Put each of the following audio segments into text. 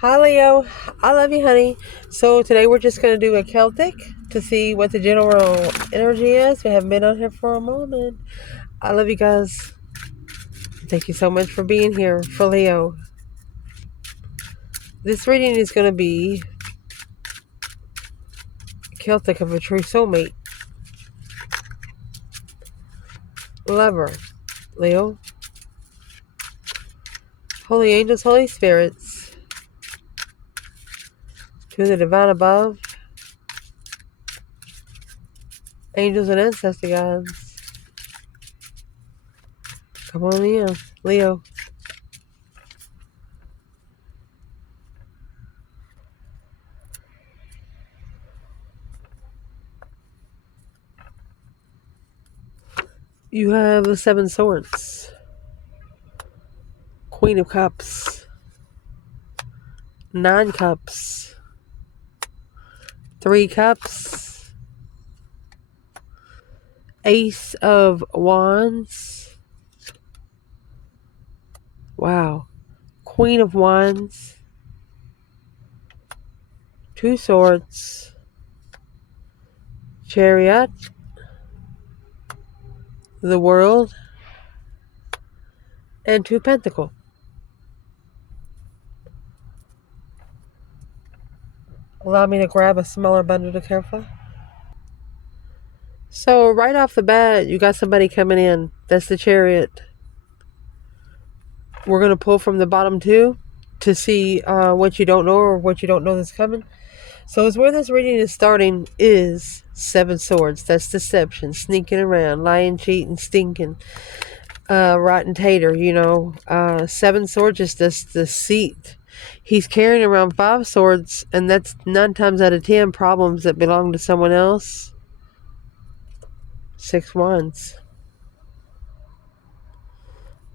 Hi Leo, I love you honey. So today we're just going to do a Celtic to see what the general energy is. We haven't been on here for a moment. I love you guys. Thank you so much for being here for Leo. This reading is going to be Celtic of a true soulmate. Lover, Leo. Holy angels, holy spirits. To the divine above. Angels and ancestor guides. Come on in, Leo. You have the 7 swords. Queen of cups. 9 cups. 3 cups. Ace of wands. Wow. Queen of wands. 2 swords. Chariot. The world. And 2 pentacle. Allow me to grab a smaller bundle to care for. So right off the bat, you got somebody coming in. That's the chariot. We're going to pull from the bottom 2 to see what you don't know or what you don't know that's coming. So it's where this reading is starting is 7 swords. That's deception, sneaking around, lying, cheating, stinking, rotten tater, 7 swords is just deceit. He's carrying around 5 swords, and that's 9 times out of 10 problems that belong to someone else. 6 wands.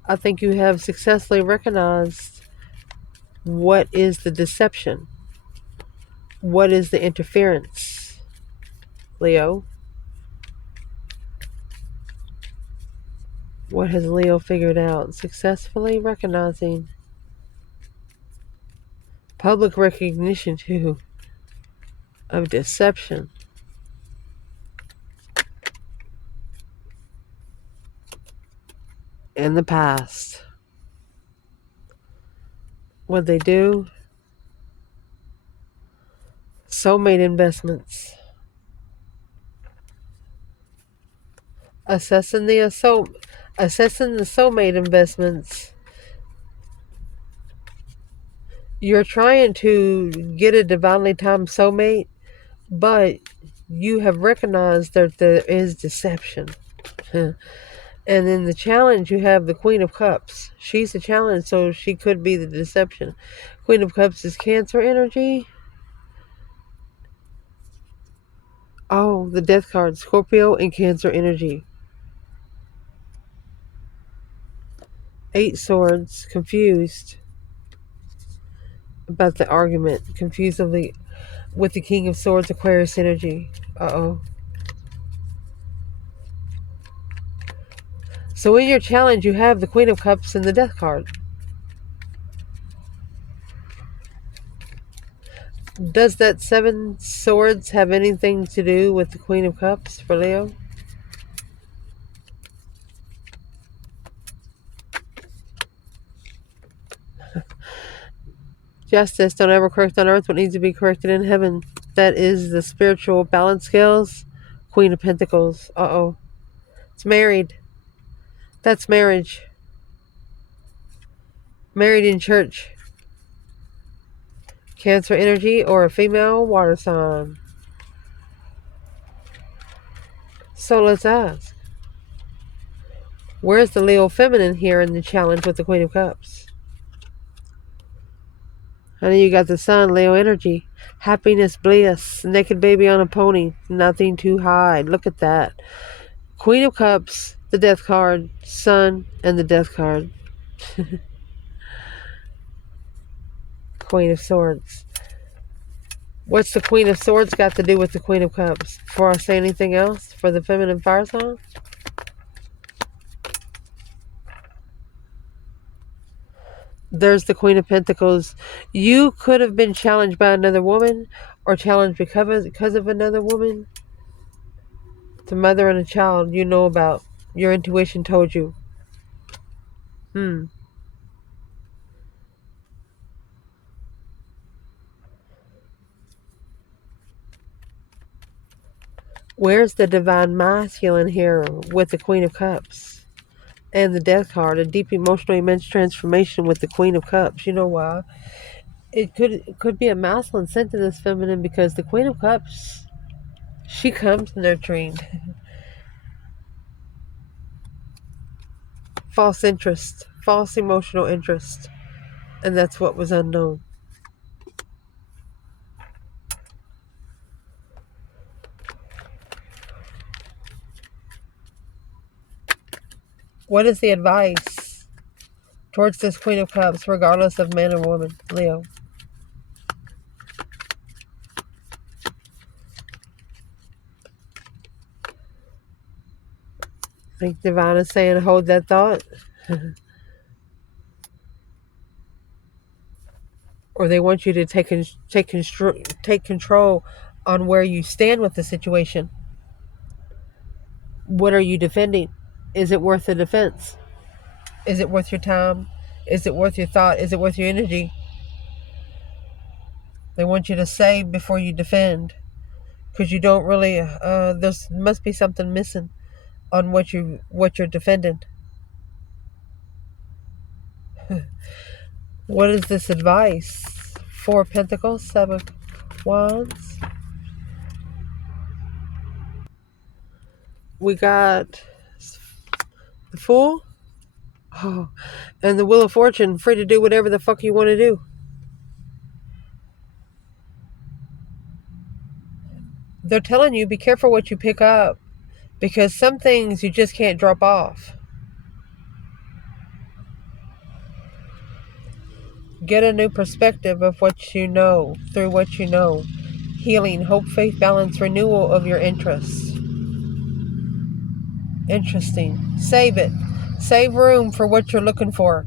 I think you have successfully recognized what is the deception. What is the interference, Leo? What has Leo figured out? Successfully recognizing public recognition, too, of deception. In the past. What they do? Soulmate investments. Assessing the soulmate investments. You're trying to get a divinely timed soulmate, but you have recognized that there is deception. And in the challenge, you have the Queen of Cups. She's the challenge, so she could be the deception. Queen of Cups is Cancer energy. Oh, the Death card, Scorpio and Cancer energy. 8 swords, confused about the argument, confused with the King of Swords, Aquarius energy. Uh-oh. So in your challenge, you have the Queen of Cups and the Death card. Does that 7 swords have anything to do with the Queen of Cups for Leo? Justice, don't ever correct on earth what needs to be corrected in heaven. That is the spiritual balance scales. Queen of Pentacles. Uh-oh. It's married. That's marriage. Married in church. Cancer energy or a female water sign. So let's ask. Where's the Leo feminine here in the challenge with the Queen of Cups? Honey, you got the sun, Leo energy. Happiness, bliss, naked baby on a pony, nothing too high. Look at that. Queen of Cups, the Death card, sun, and the Death card. Queen of Swords. What's the Queen of Swords got to do with the Queen of Cups? Before I say anything else for the feminine fire sign? There's the Queen of Pentacles. You could have been challenged by another woman, or challenged because of another woman. The mother and a child you know about. Your intuition told you. Where's the divine masculine here with the Queen of Cups? And the Death card, a deep emotional immense transformation with the Queen of Cups. You know why? It could be a masculine sent to this feminine, because the Queen of Cups, she comes nurturing. False interest, false emotional interest. And that's what was unknown. What is the advice towards this Queen of Cups, regardless of man or woman? Leo. I think Divine is saying hold that thought. Or they want you to take control on where you stand with the situation. What are you defending? Is it worth the defense? Is it worth your time? Is it worth your thought? Is it worth your energy? They want you to save before you defend, because you don't really. There must be something missing on what you're defending. What is this advice? 4 of Pentacles, 7 of Wands. We got the Fool. Oh, and the Wheel of Fortune, free to do whatever the fuck you want to do. They're telling you, be careful what you pick up, because some things you just can't drop off. Get a new perspective of what you know through what you know. Healing, hope, faith, balance, renewal of your interests. Interesting. Save it. Save room for what you're looking for.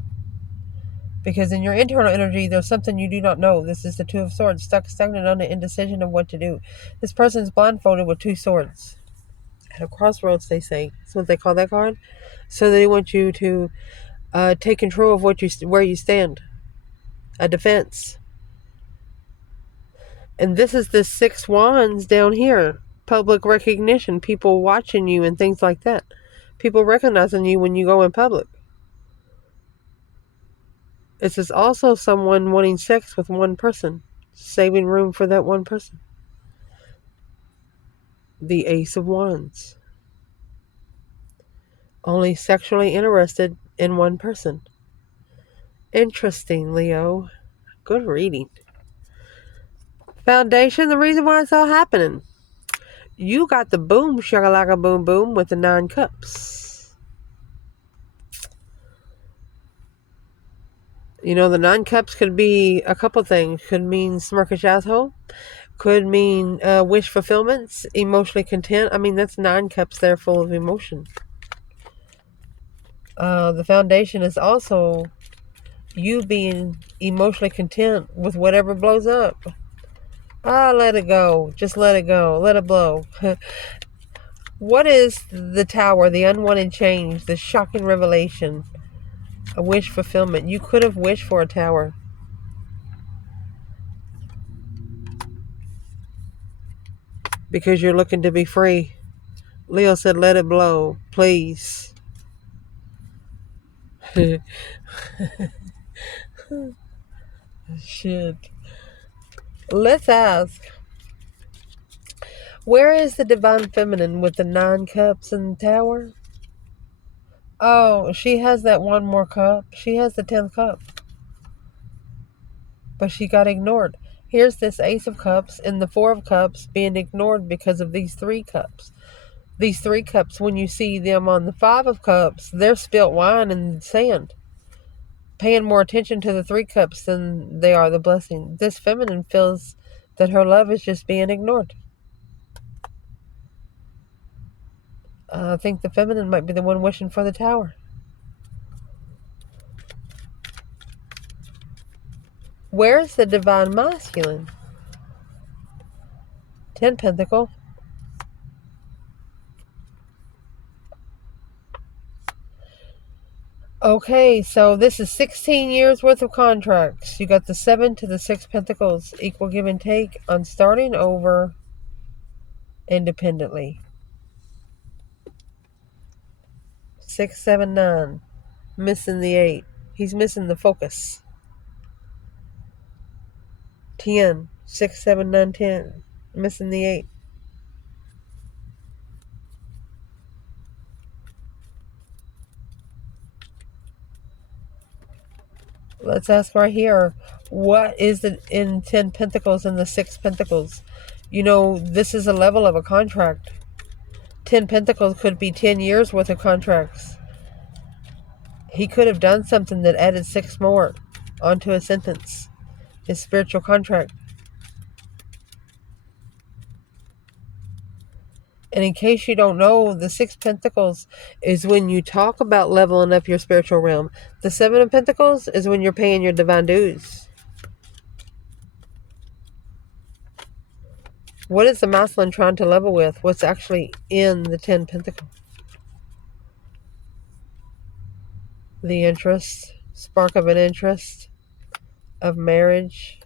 Because in your internal energy, there's something you do not know. This is the Two of Swords, stagnant on the indecision of what to do. This person's blindfolded with 2 swords. At a crossroads, they say. That's what they call that card. So they want you to take control of where you stand. A defense. And this is the 6 wands down here. Public recognition. People watching you and things like that. People recognizing you when you go in public. This is also someone wanting sex with one person. Saving room for that one person. The Ace of Wands. Only sexually interested in one person. Interesting, Leo. Good reading. Foundation, the reason why it's all happening. You got the boom, shakalaka boom boom with the 9 cups. You know, the 9 cups could be a couple things. Could mean smirkish asshole. Could mean wish fulfillments, emotionally content. I mean, that's 9 cups there full of emotion. The foundation is also you being emotionally content with whatever blows up. Let it go. Just let it go. Let it blow. What is the Tower, the unwanted change, the shocking revelation, a wish fulfillment? You could have wished for a tower. Because you're looking to be free. Leo said, let it blow, please. Shit. Let's ask, where is the divine feminine with the 9 cups and the Tower? Oh, she has that one more cup. She has the 10th cup. But she got ignored. Here's this Ace of Cups and the 4 of Cups being ignored because of these 3 cups. These 3 cups, when you see them on the 5 of Cups, they're spilt wine and sand. Paying more attention to the 3 cups than they are the blessing. This feminine feels that her love is just being ignored. I think the feminine might be the one wishing for the Tower. Where's the divine masculine? 10 Pentacle. Okay, so this is 16 years worth of contracts. You got the 7 to the 6 Pentacles. Equal give and take on starting over independently. 6, 7, 9. Missing the 8. He's missing the focus. 10. 6, 7, 9, 10. Missing the 8. Let's ask right here. What is the in 10 Pentacles and the 6 Pentacles? You know, this is a level of a contract. 10 Pentacles could be 10 years worth of contracts. He could have done something that added 6 more onto a sentence. His spiritual contract. And in case you don't know, the 6 Pentacles is when you talk about leveling up your spiritual realm. The 7 of Pentacles is when you're paying your divine dues. What is the masculine trying to level with? What's actually in the 10 Pentacles? The interest, spark of an interest, of marriage.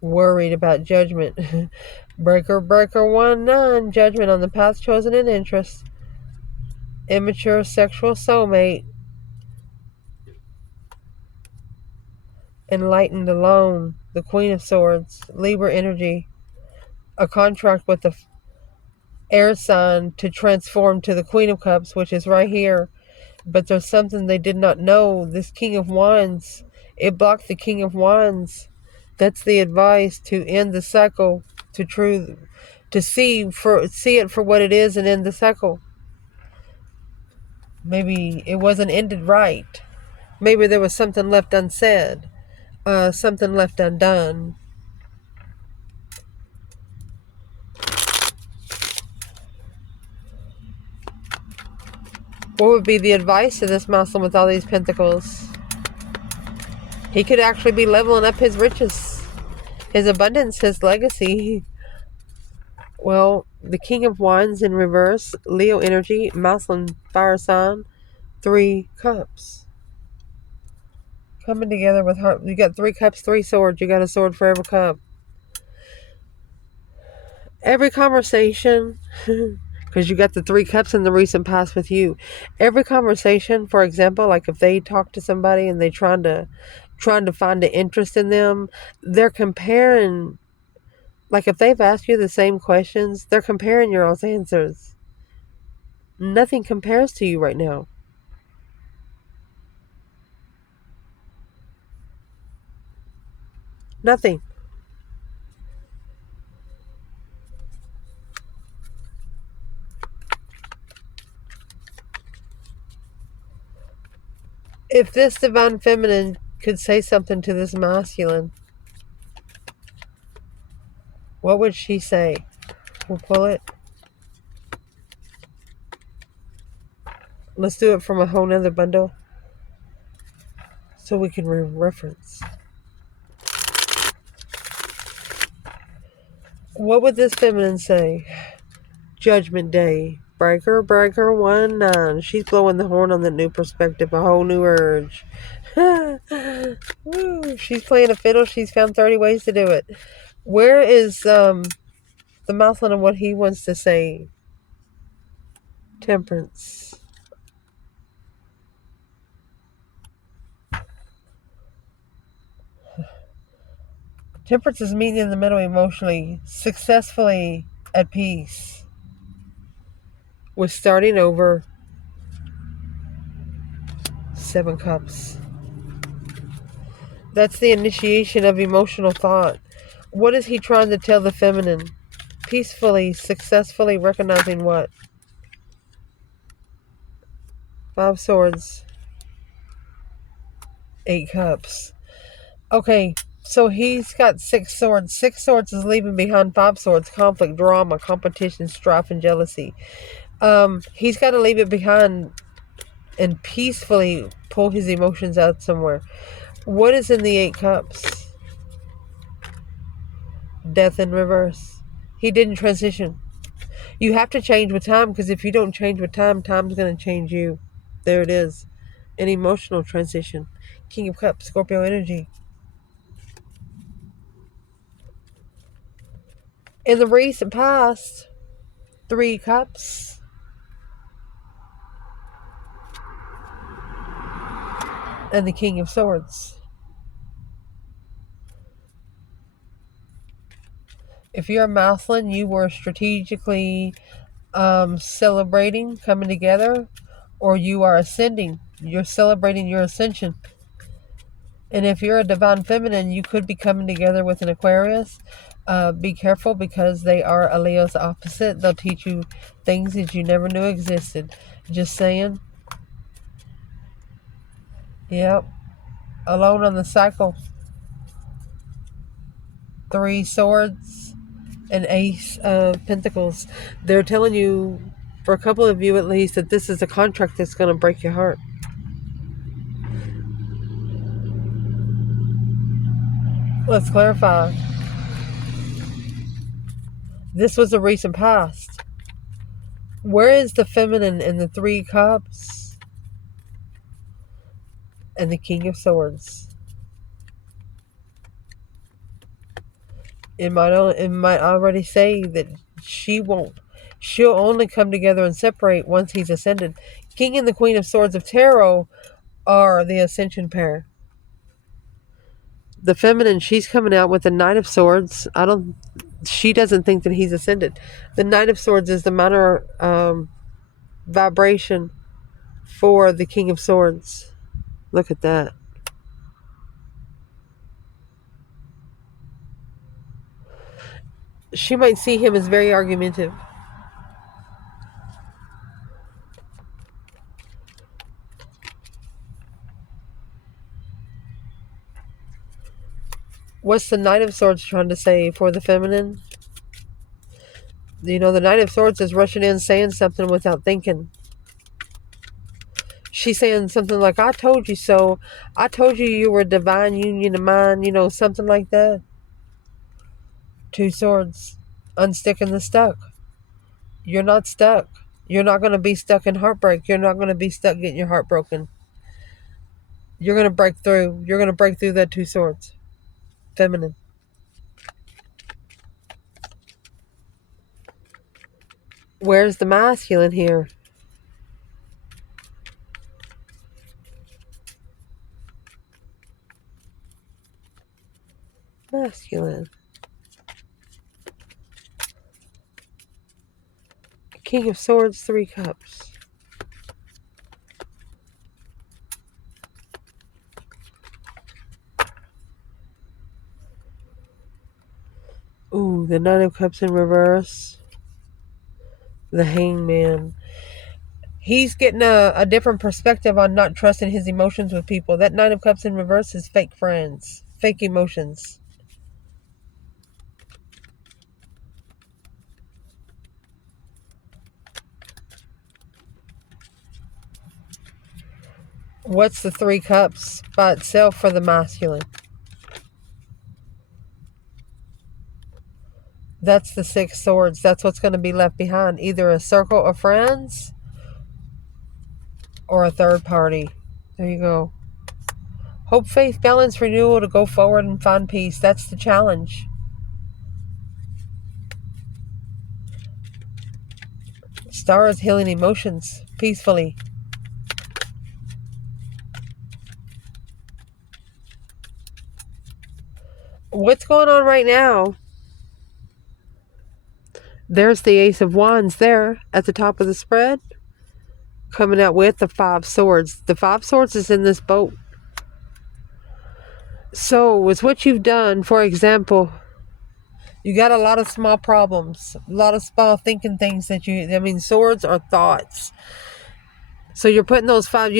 Worried about judgment. Breaker, 1-9, judgment on the path chosen in interest. Immature sexual soulmate. Enlightened alone, the Queen of Swords, Libra energy. A contract with the air sign to transform to the Queen of Cups, which is right here. But there's something they did not know. This King of Wands, it blocked the King of Wands. That's the advice, to end the cycle, to see it for what it is and end the cycle. Maybe it wasn't ended right. Maybe there was something left unsaid, something left undone. What would be the advice to this Muslim with all these pentacles? He could actually be leveling up his riches, his abundance, his legacy. Well, the King of Wands in reverse, Leo energy, Muslim fire sign, 3 cups. Coming together with heart. You got 3 cups, 3 swords. You got a sword for every cup. Every conversation, because you got the 3 cups in the recent past with you. Every conversation, for example, like if they talk to somebody and they trying to find an interest in them, they're comparing. Like if they've asked you the same questions, they're comparing your all's answers. Nothing compares to you right now. Nothing. If this divine feminine could say something to this masculine, what would she say? We'll pull it. Let's do it from a whole nother bundle so we can reference. What would this feminine say? Judgment Day. Breaker, 1-9. She's blowing the horn on the new perspective, a whole new urge. Woo, she's playing a fiddle. She's found 30 ways to do it. Where is the masculine and what he wants to say? Temperance. Temperance is meeting in the middle emotionally, successfully at peace. With starting over. 7 cups. That's the initiation of emotional thought. What is he trying to tell the feminine? Peacefully, successfully recognizing what? 5 swords. 8 cups. Okay, so he's got 6 swords. 6 swords is leaving behind 5 swords. Conflict, drama, competition, strife, and jealousy. He's got to leave it behind and peacefully pull his emotions out somewhere. What is in the 8 cups? Death in reverse. He didn't transition. You have to change with time, because if you don't change with time, time's going to change you. There it is. An emotional transition. King of Cups, Scorpio energy. In the recent past, 3 cups. And the King of Swords. If you're a masculine, you were strategically celebrating, coming together, or you are ascending. You're celebrating your ascension. And if you're a divine feminine, you could be coming together with an Aquarius. Be careful, because they are a Leo's opposite. They'll teach you things that you never knew existed. Just saying. Yep. Alone on the cycle. 3 swords and Ace of Pentacles. They're telling you, for a couple of you at least, that this is a contract that's going to break your heart. Let's clarify. This was a recent past. Where is the feminine in the 3 cups and the King of Swords? It might already say that she won't. She'll only come together and separate once he's ascended. King and the Queen of Swords of Tarot are the Ascension pair. The feminine, she's coming out with the Knight of Swords. She doesn't think that he's ascended. The Knight of Swords is the minor vibration for the King of Swords. Look at that. She might see him as very argumentative. What's the Knight of Swords trying to say for the feminine? You know, the Knight of Swords is rushing in, saying something without thinking. She's saying something like, I told you so. I told you you were a divine union of mine. You know, something like that. 2 swords. Unsticking the stuck. You're not stuck. You're not going to be stuck in heartbreak. You're not going to be stuck getting your heart broken. You're going to break through. You're going to break through that 2 swords. Feminine. Where's the masculine here? Masculine. King of Swords, 3 cups. Ooh, the Nine of Cups in reverse. The Hangman. He's getting a different perspective on not trusting his emotions with people. That Nine of Cups in reverse is fake friends. Fake emotions. What's the 3 cups by itself for the masculine? That's the 6 swords. That's what's going to be left behind. Either a circle of friends or a third party. There you go. Hope, faith, balance, renewal to go forward and find peace. That's the challenge. Stars healing emotions peacefully. What's going on right now? There's the Ace of Wands there at the top of the spread. Coming out with the 5 swords. The 5 swords is in this boat. So, with what you've done, for example, you got a lot of small problems. A lot of small thinking things that swords are thoughts. So you're putting those 5,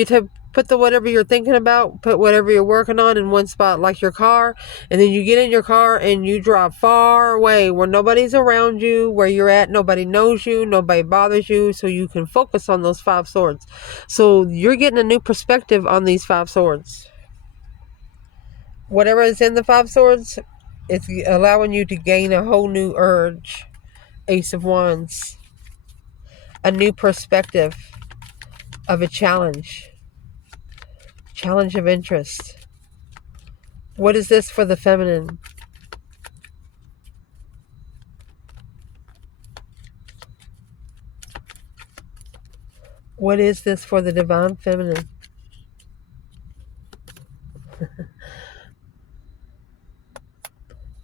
Put the whatever you're thinking about, put whatever you're working on in one spot, like your car, and then you get in your car and you drive far away where nobody's around you, where you're at, nobody knows you, nobody bothers you, so you can focus on those 5 swords. So you're getting a new perspective on these 5 swords. Whatever is in the 5 swords, it's allowing you to gain a whole new urge. Ace of Wands. A new perspective of a challenge. Challenge of interest. What is this for the feminine? What is this for the divine feminine?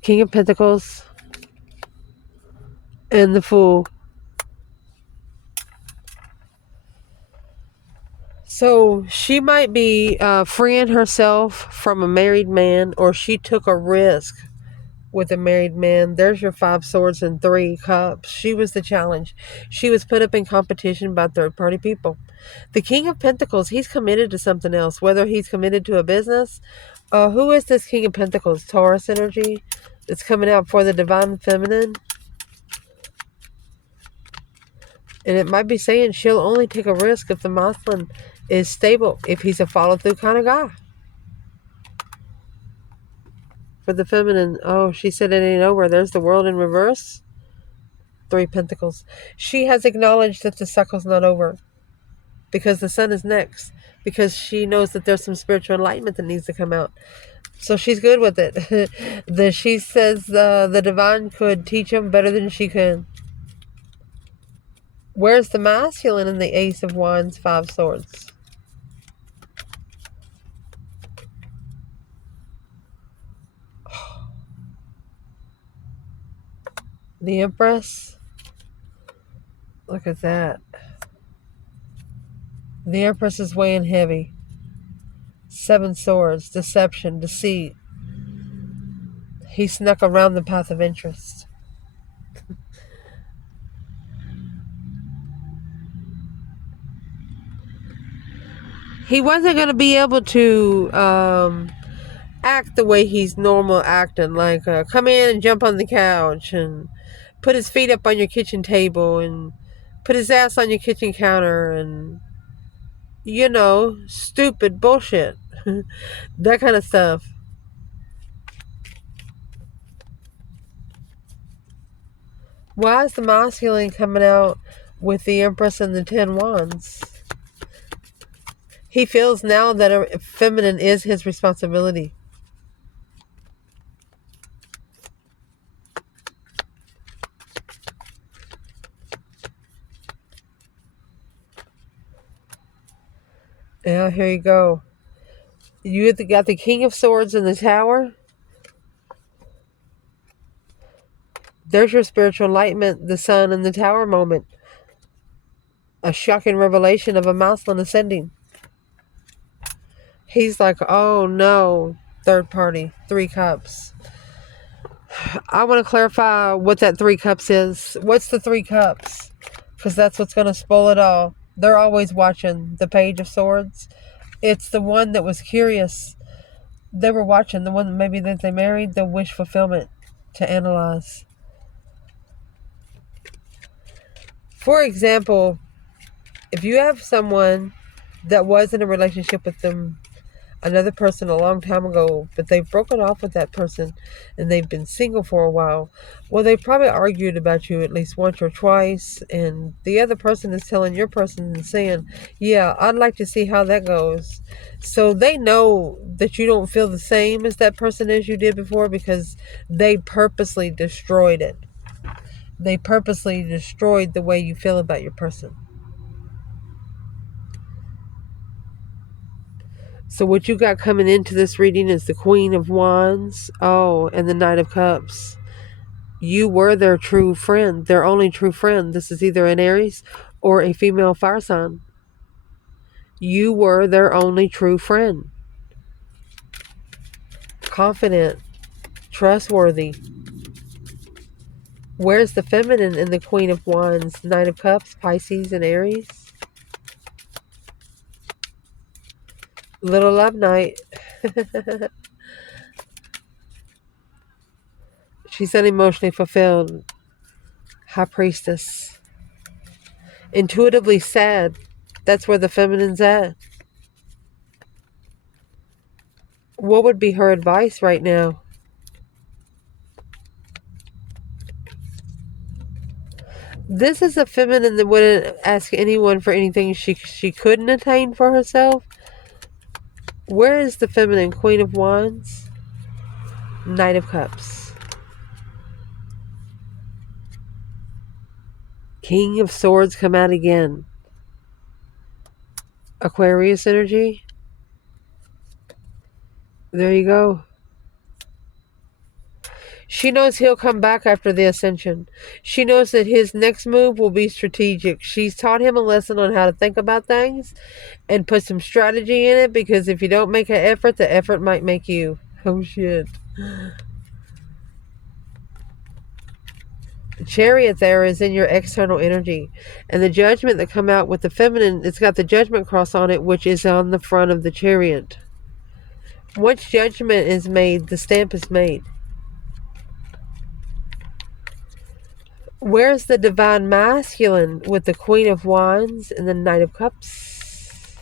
King of Pentacles and the Fool. So she might be freeing herself from a married man, or she took a risk with a married man. There's your 5 swords and 3 cups. She was the challenge. She was put up in competition by third-party people. The King of Pentacles, he's committed to something else, whether he's committed to a business. Who is this King of Pentacles? Taurus energy. It's coming out for the divine feminine. And it might be saying she'll only take a risk if the masculine is stable, if he's a follow-through kind of guy. For the feminine, oh, she said it ain't over. There's the World in reverse. 3 Pentacles. She has acknowledged that the cycle's not over, because the sun is next, because she knows that there's some spiritual enlightenment that needs to come out. So she's good with it. She says the divine could teach him better than she can. Where's the masculine in the Ace of Wands, 5 swords? The Empress. Look at that. The Empress is weighing heavy. 7 swords, deception, deceit. He snuck around the path of interest. He wasn't going to be able to act the way he's normal acting, like come in and jump on the couch and put his feet up on your kitchen table and put his ass on your kitchen counter and, you know, stupid bullshit. That kind of stuff. Why is the masculine coming out with the Empress and the 10 Wands? He feels now that a feminine is his responsibility. Yeah, here you go. You got the King of Swords in the Tower. There's your spiritual enlightenment, the Sun in the Tower moment. A shocking revelation of a masculine ascending. He's like, oh no, third party, 3 cups. I want to clarify what that 3 cups is. What's the 3 cups? Because that's what's going to spoil it all. They're always watching the Page of Swords. It's the one that was curious. They were watching the one maybe that they married, the wish fulfillment to analyze. For example, if you have someone that was in a relationship with them, another person a long time ago, but they've broken off with that person and they've been single for a while, well, they probably argued about you at least once or twice, and the other person is telling your person and saying, yeah, I'd like to see how that goes. So they know that you don't feel the same as that person as you did before, because they purposely destroyed it. They purposely destroyed the way you feel about your person. So what you got coming into this reading is the Queen of Wands, and the Knight of Cups. You were their true friend, their only true friend. This is either an Aries or a female fire sign. You were their only true friend. Confident, trustworthy. Where's the feminine in the Queen of Wands, Knight of Cups, Pisces, and Aries? Little love night. She's unemotionally fulfilled. High priestess. Intuitively sad. That's where the feminine's at. What would be her advice right now? This is a feminine that wouldn't ask anyone for anything she couldn't attain for herself. Where is the feminine? Queen of Wands, Knight of Cups, King of Swords come out again. Aquarius energy. There you go. She knows he'll come back after the Ascension. She knows that his next move will be strategic. She's taught him a lesson on how to think about things and put some strategy in it, because if you don't make an effort, the effort might make you. Oh shit. The Chariot there is in your external energy. And the Judgment that come out with the feminine, it's got the Judgment cross on it, which is on the front of the Chariot. Once judgment is made, the stamp is made. Where's the Divine Masculine with the Queen of Wands and the Knight of Cups?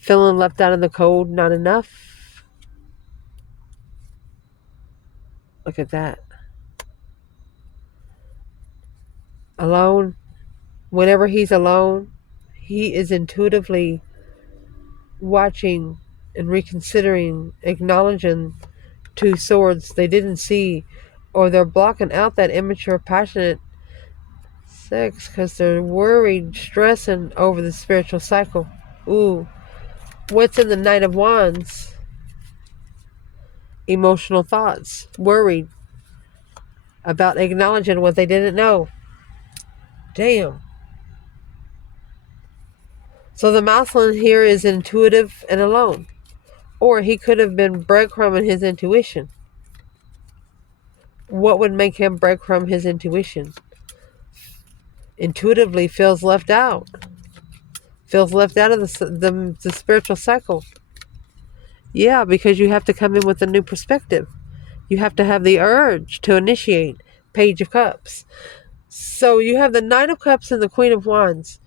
Feeling left out in the cold, not enough. Look at that. Alone. Whenever he's alone, he is intuitively watching and reconsidering, acknowledging two swords they didn't see, or they're blocking out that immature, passionate sex because they're worried, stressing over the spiritual cycle. Ooh. What's in the Knight of Wands? Emotional thoughts. Worried about acknowledging what they didn't know. Damn. So the masculine here is intuitive and alone. Or he could have been breadcrumbing his intuition. What would make him breadcrumb his intuition? Intuitively feels left out. Feels left out of the spiritual cycle. Yeah, because you have to come in with a new perspective. You have to have the urge to initiate. Page of Cups. So you have the Knight of Cups and the Queen of Wands.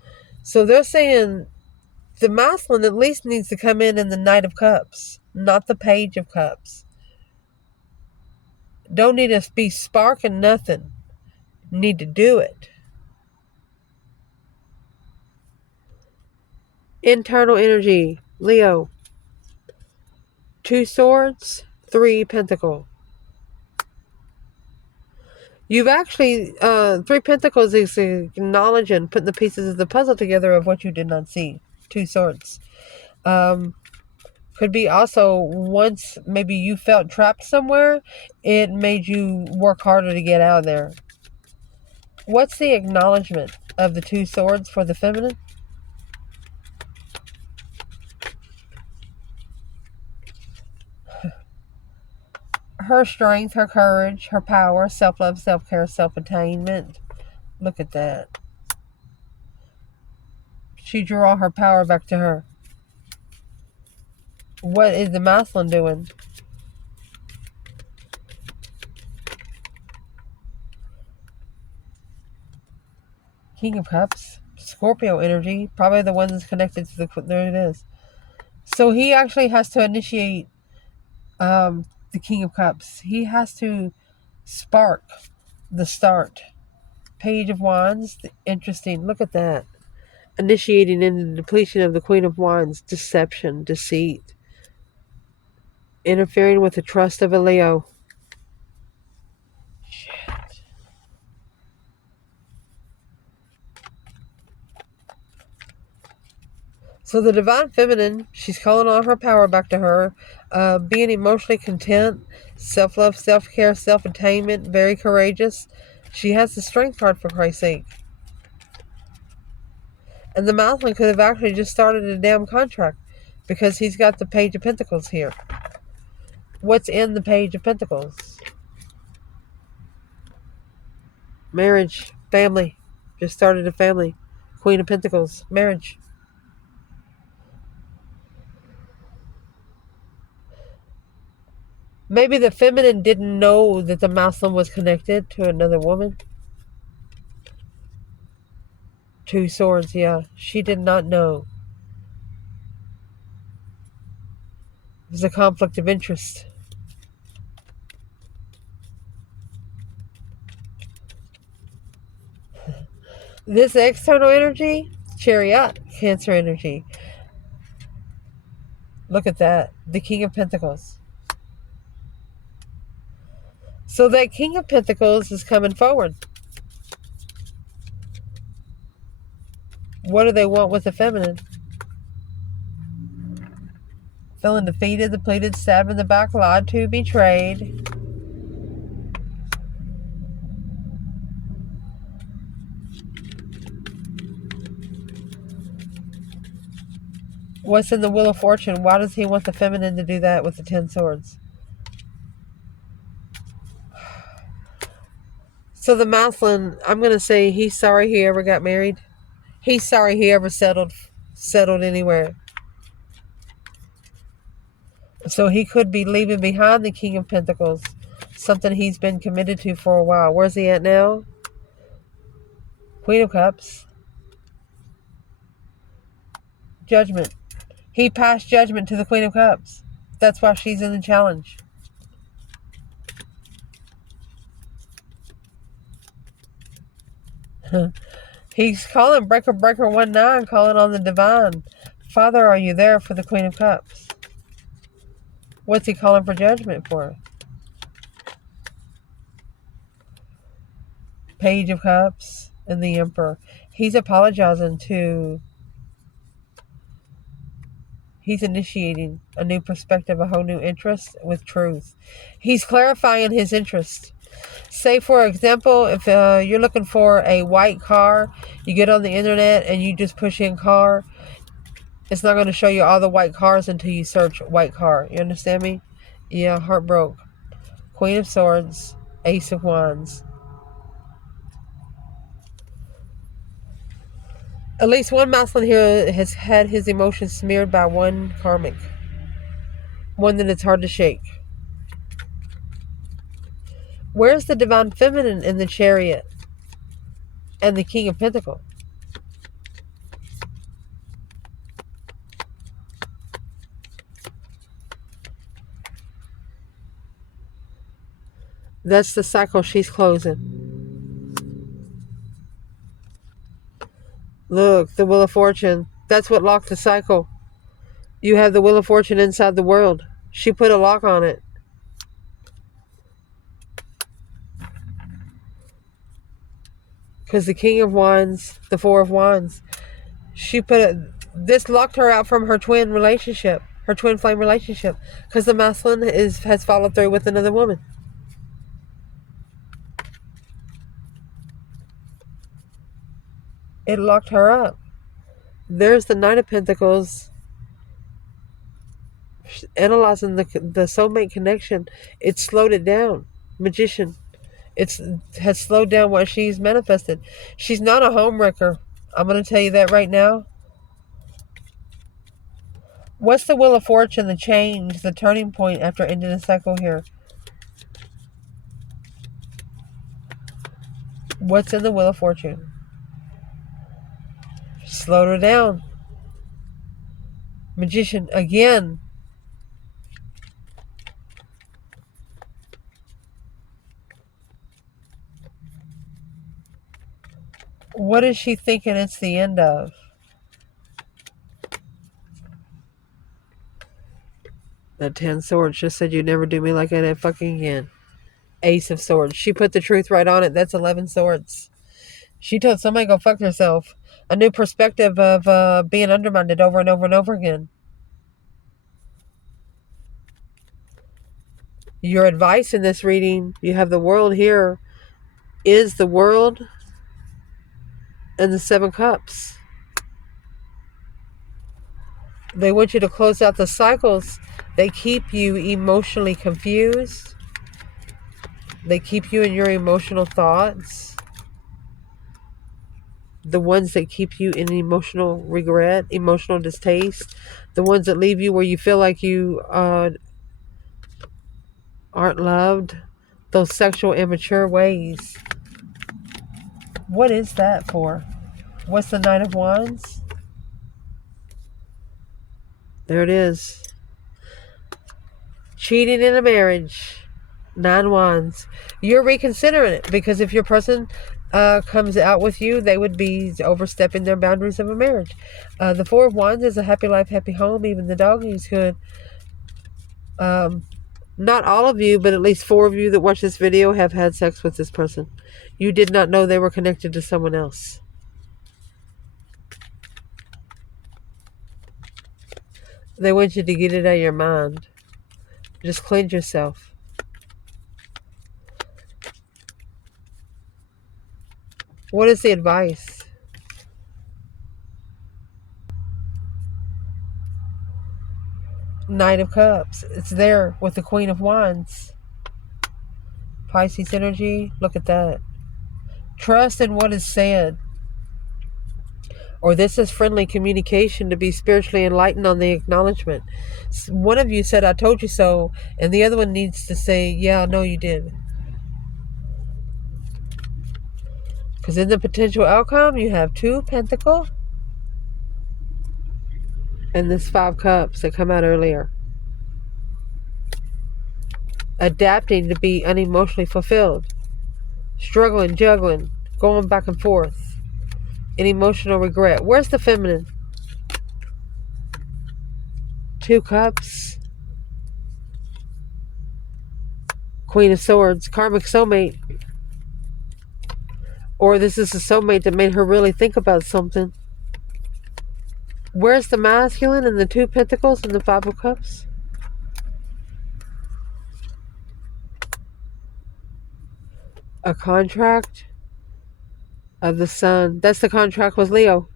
So they're saying the masculine at least needs to come in the Knight of Cups, not the Page of Cups. Don't need to be sparking nothing. Need to do it. Internal energy. Leo. 2 swords, 3 pentacle. You've actually, 3 pentacles is acknowledging, putting the pieces of the puzzle together of what you did not see. 2 swords. Could be also once maybe you felt trapped somewhere, it made you work harder to get out of there. What's the acknowledgement of the 2 swords for the feminine? Her strength, her courage, her power, self-love, self-care, self-attainment. Look at that. She drew all her power back to her. What is the masculine doing? King of Cups. Scorpio energy. Probably the one that's connected to the... There it is. So he actually has to initiate the King of Cups. He has to spark the start. Page of Wands. Interesting. Look at that. Initiating into the depletion of the Queen of Wands. Deception. Deceit. Interfering with the trust of a Leo. Shit. So the Divine Feminine, she's calling all her power back to her. Being emotionally content, self-love, self-care, self-attainment, very courageous. She has the strength card, for Christ's sake. And the masculine could have actually just started a damn contract because he's got the Page of Pentacles here. What's in the Page of Pentacles? Marriage, family. Just started a family. Queen of Pentacles. Marriage. Maybe the feminine didn't know that the masculine was connected to another woman. Two swords, yeah. She did not know. It was a conflict of interest. This external energy, Chariot, Cancer energy. Look at that. The King of Pentacles. So that King of Pentacles is coming forward. What do they want with the feminine? Feeling defeated, depleted, stabbed in the back, lied to, betrayed. What's in the Wheel of Fortune? Why does he want the feminine to do that with the 10 swords? So the masculine, I'm going to say he's sorry he ever got married. He's sorry he ever settled anywhere. So he could be leaving behind the King of Pentacles, something he's been committed to for a while. Where's he at now? Queen of Cups. Judgment. He passed judgment to the Queen of Cups. That's why she's in the challenge. He's calling Breaker 19, calling on the divine. Father, are you there for the Queen of Cups? What's he calling for judgment for? Page of Cups and the Emperor. He's apologizing to... He's initiating a new perspective, a whole new interest with truth. He's clarifying his interest. Say, for example, if you're looking for a white car, you get on the internet and you just push in car, it's not going to show you all the white cars until you search white car. You understand me? Yeah, heart broke. Queen of Swords, Ace of Wands. At least one masculine here has had his emotions smeared by one karmic. One that it's hard to shake. Where's the divine feminine in the Chariot and the King of Pentacles? That's the cycle she's closing. Look, the Wheel of Fortune. That's what locked the cycle. You have the Wheel of Fortune inside the world. She put a lock on it. Because the King of Wands, the Four of Wands, this locked her out from her twin relationship, her twin flame relationship, because the masculine has followed through with another woman. It locked her up. There's the Knight of Pentacles analyzing the soulmate connection. It slowed it down. Magician. It has slowed down what she's manifested. She's not a homewrecker. I'm going to tell you that right now. What's the Wheel of Fortune, the change, the turning point after ending a cycle here? What's in the Wheel of Fortune? Slowed her down. Magician, again. What is she thinking it's the end of? That 10 swords just said you'd never do me like that fucking again. Ace of Swords. She put the truth right on it. That's 11 swords. She told somebody go fuck herself. A new perspective of being undermined over and over and over again. Your advice in this reading, you have the world here, is the world and the 7 cups. They want you to close out the cycles. They keep you emotionally confused. They keep you in your emotional thoughts. the ones that keep you in emotional regret, emotional distaste, the ones that leave you where you feel like you aren't loved, those sexual immature ways. What is that for? What's the Knight of Wands? There it is. Cheating in a marriage. 9 Wands. You're reconsidering it, because if your person comes out with you, they would be overstepping their boundaries of a marriage. The 4 of Wands is a happy life, happy home. Even the doggies could. Not all of you, but at least 4 of you that watch this video have had sex with this person. You did not know they were connected to someone else. They want you to get it out of your mind. Just cleanse yourself. What is the advice? Knight of Cups. It's there with the Queen of Wands. Pisces energy. Look at that. Trust in what is said. Or this is friendly communication to be spiritually enlightened on the acknowledgement. One of you said, I told you so. And the other one needs to say, yeah, I know you did. Because in the potential outcome, you have 2 Pentacles and this 5 Cups that come out earlier. Adapting to be unemotionally fulfilled. Struggling, juggling, going back and forth. An emotional regret. Where's the feminine? 2 Cups. Queen of Swords. Karmic soulmate. Or this is a soulmate that made her really think about something. Where's the masculine and the 2 Pentacles and the 5 of Cups? A contract of the Sun. That's the contract with Leo.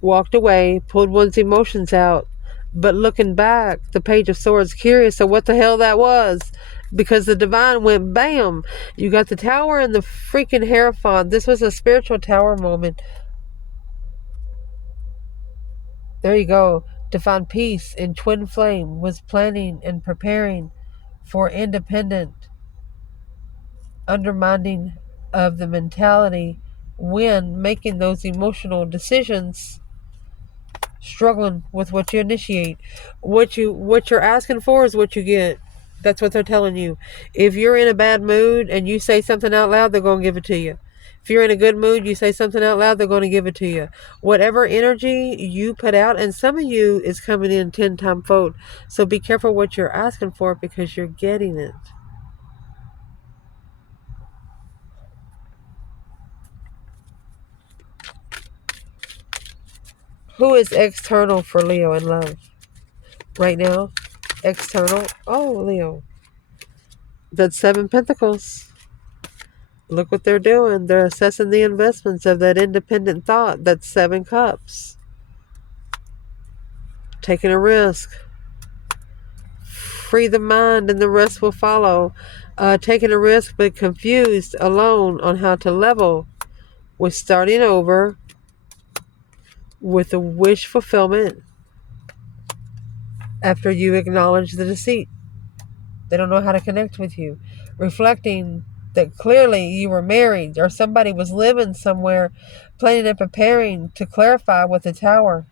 Walked away, pulled one's emotions out. But looking back, the Page of Swords, curious of what the hell that was. Because the divine went bam. You got the Tower and the freaking Hierophant. This was a spiritual tower moment. There you go. To find peace in twin flame, was planning and preparing for independent undermining of the mentality when making those emotional decisions, struggling with what you initiate. What you're asking for is what you get. That's what they're telling you. If you're in a bad mood and you say something out loud, they're going to give it to you. If you're in a good mood, you say something out loud, they're going to give it to you. Whatever energy you put out, and some of you is coming in 10 times fold. So be careful what you're asking for, because you're getting it. Who is external for Leo in love? Right now, external. Oh, Leo. That's 7 Pentacles. Look what they're doing. They're assessing the investments of that independent thought. That's 7 Cups. Taking a risk. Free the mind and the rest will follow. Taking a risk but confused, alone on how to level with starting over with a wish fulfillment after you acknowledge the deceit. They don't know how to connect with you. Reflecting that clearly you were married or somebody was living somewhere, planning and preparing to clarify with the Tower.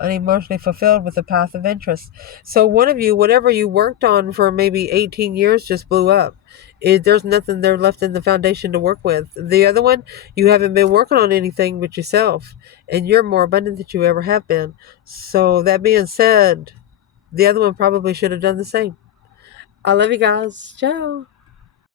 Unemotionally fulfilled with the path of interest. So one of you, whatever you worked on for maybe 18 years just blew up. There's nothing there left in the foundation to work with. The other one, you haven't been working on anything but yourself, and you're more abundant than you ever have been. So that being said, the other one probably should have done the same. I love you guys. Ciao.